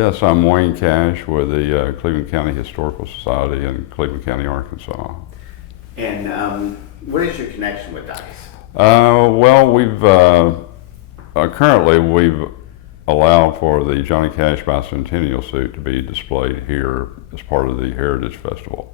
Yes, I'm Wayne Cash with the Cleveland County Historical Society in Cleveland County, Arkansas. And what is your connection with Dice? Well, currently we've allowed for the Johnny Cash Bicentennial suit to be displayed here as part of the Heritage Festival.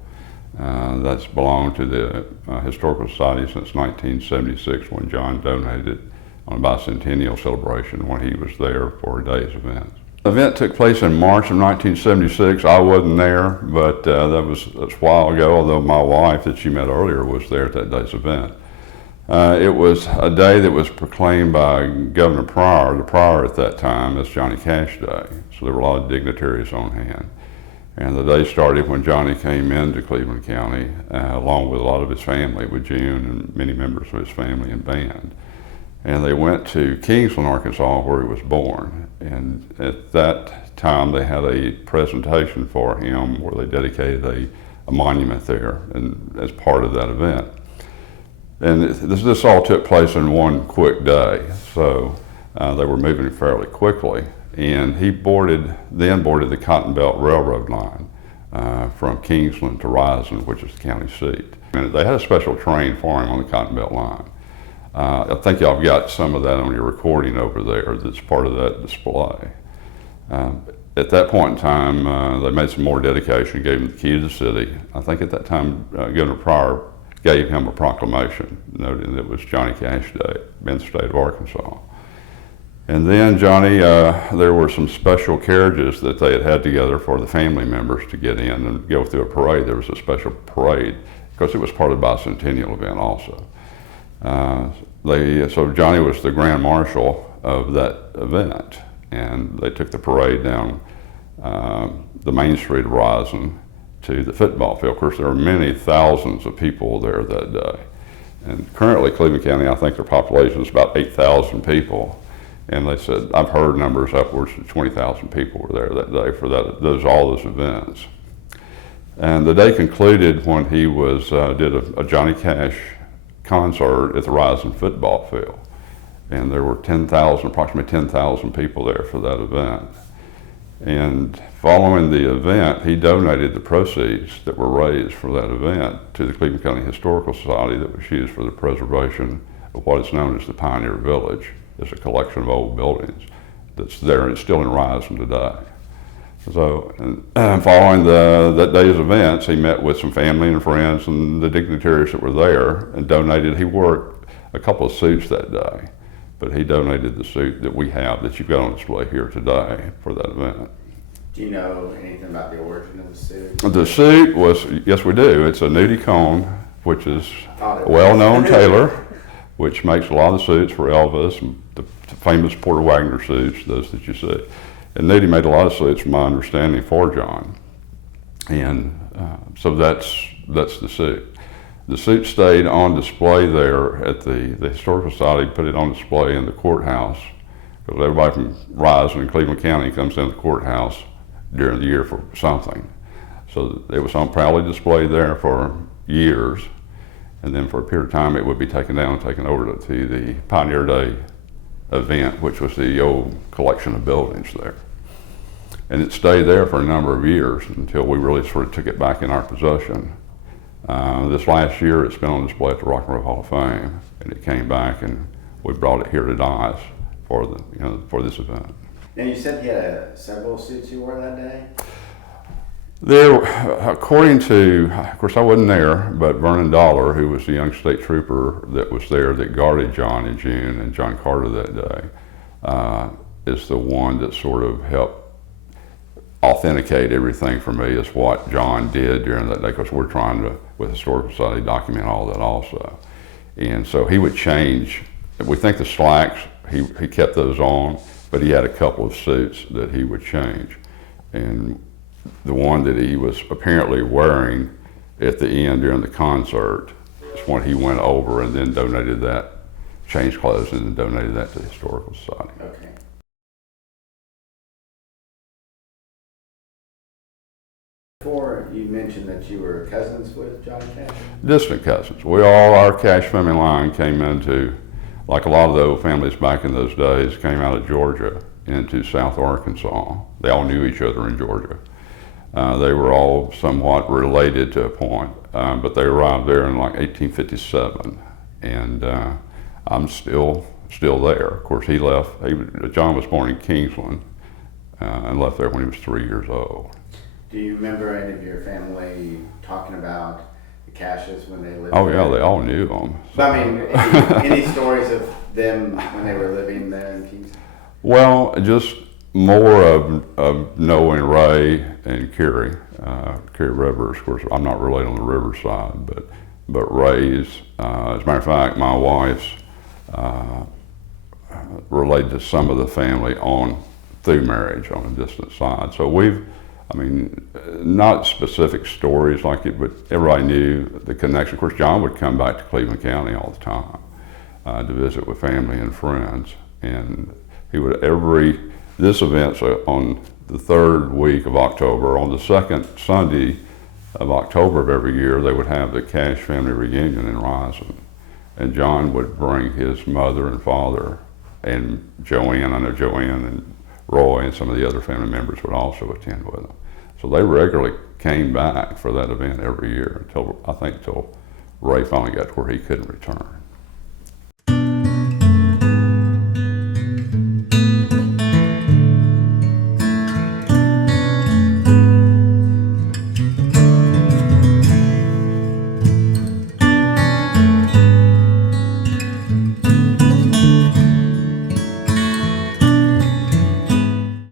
That's belonged to the Historical Society since 1976 when John donated it on a bicentennial celebration when he was there for a day's event. The event took place in March of 1976. I wasn't there, but that's a while ago, although my wife that you met earlier was there at that day's event. It was a day that was proclaimed by Governor Pryor, the Pryor at that time, as Johnny Cash Day. So there were a lot of dignitaries on hand. And the day started when Johnny came into Cleveland County, along with a lot of his family, with June and many members of his family and band. And they went to Kingsland, Arkansas, where he was born. And at that time, they had a presentation for him where they dedicated a monument there and as part of that event. And this all took place in one quick day, so they were moving fairly quickly. And he then boarded the Cotton Belt Railroad line from Kingsland to Rising, which is the county seat. And they had a special train for him on the Cotton Belt line. I think y'all got some of that on your recording over there that's part of that display. At that point in time, they made some more dedication, gave him the key to the city. I think at that time, Governor Pryor gave him a proclamation noting that it was Johnny Cash Day in the state of Arkansas. And then Johnny, there were some special carriages that they had together for the family members to get in and go through a parade. There was a special parade because it was part of the bicentennial event also. So Johnny was the grand marshal of that event, and they took the parade down the main street of Rising to the football field. Of course, there were many thousands of people there that day. And currently, Cleveland County, I think their population is about 8,000 people. And they said, I've heard numbers upwards of 20,000 people were there that day for all those events. And the day concluded when he did a Johnny Cash concert at the Rising football field. And there were approximately 10,000 people there for that event. And following the event, he donated the proceeds that were raised for that event to the Cleveland County Historical Society that was used for the preservation of what is known as the Pioneer Village. It's a collection of old buildings that's there and it's still in Rising today. So, following that day's events, he met with some family and friends and the dignitaries that were there and donated. He wore a couple of suits that day, but he donated the suit that we have that you've got on display here today for that event. Do you know anything about the origin of the suit? The suit was, yes we do, it's a Nudie Cohn, which is a well-known tailor, which makes a lot of the suits for Elvis, and the famous Porter Wagner suits, those that you see. And Nudie made a lot of suits, from my understanding, for John. And so that's the suit. The suit stayed on display there at the Historical Society, put it on display in the courthouse, because everybody from Rising in Cleveland County comes into the courthouse during the year for something. So it was on proudly displayed there for years. And then for a period of time, it would be taken down and taken over to the Pioneer Day event, which was the old collection of buildings there. And it stayed there for a number of years until we really sort of took it back in our possession. This last year, it's been on display at the Rock and Roll Hall of Fame, and it came back, and we brought it here to Dice for this event. Now you said you had several suits you wore that day? There, according to, of course I wasn't there, but Vernon Dollar, who was the young state trooper that was there that guarded John in June and John Carter that day, is the one that sort of helped authenticate everything for me as what John did during that day, because we're trying to, with Historical Society, document all that also. And so he would change, we think the slacks, he kept those on, but he had a couple of suits that he would change. And the one that he was apparently wearing at the end during the concert is when he went over and then donated that, changed clothes and then donated that to the Historical Society. Okay. Before you mentioned that you were cousins with Johnny Cash? Distant cousins. Our Cash family line came into, like a lot of the old families back in those days, came out of Georgia. into South Arkansas. They all knew each other in Georgia. They were all somewhat related to a point, but they arrived there in like 1857, and I'm still there. Of course, he left. John was born in Kingsland and left there when he was 3 years old. Do you remember any of your family talking about the Cashes when they lived Oh there? yeah, they all knew him. But I mean, any stories of them when they were living there in Kingston? Well, just more of knowing Ray and Carrie. Carrie Rivers, of course, I'm not related on the Rivers side, but Ray's, as a matter of fact, my wife's related to some of the family through marriage on a distant side. So not specific stories like it, but everybody knew the connection. Of course, John would come back to Cleveland County all the time to visit with family and friends, and he would this event's on the third week of October. On the second Sunday of October of every year, they would have the Cash family reunion in Rising. And John would bring his mother and father and Joanne, I know Joanne and Roy and some of the other family members would also attend with them. So they regularly came back for that event every year until Ray finally got to where he couldn't return.